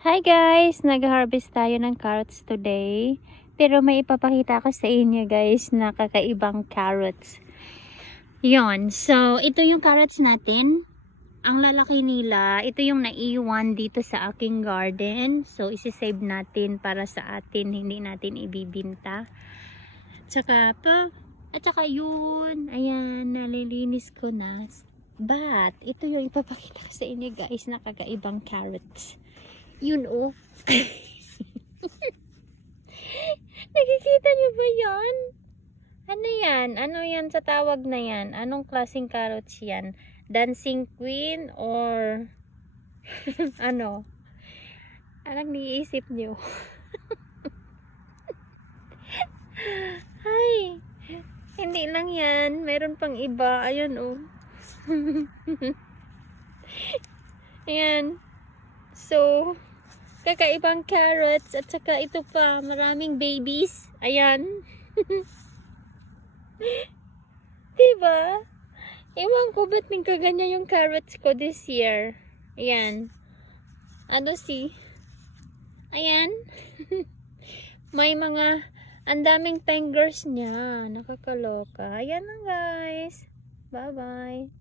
Hi guys! Nag-harvest tayo ng carrots today. Pero may ipapakita ko sa inyo guys na kakaibang carrots. Yon. So, ito yung carrots natin. Ang lalaki nila. Ito yung naiwan dito sa aking garden. So, isi-save natin para sa atin. Hindi natin ibibinta. At saka yun. Ayan, nalilinis ko na. But, ito yung ipapakita ko sa inyo guys na kakaibang carrots. Yun oh. Nakikita niyo ba yan? Ano yan? Ano yan sa tawag na yan? Anong klaseng carrots yan? Dancing queen or ano? Anong niisip niyo? Ay, hindi lang yan. Meron pang iba. Ayun oh. Ayan. So, kakaibang carrots at saka ito pa, maraming babies. Ayan. Diba? Ewan ko ba't nagkaganyan yung carrots ko this year. Ayan. Ayan. May mga, ang daming fingers niya. Nakakaloka. Ayan lang guys. Bye-bye.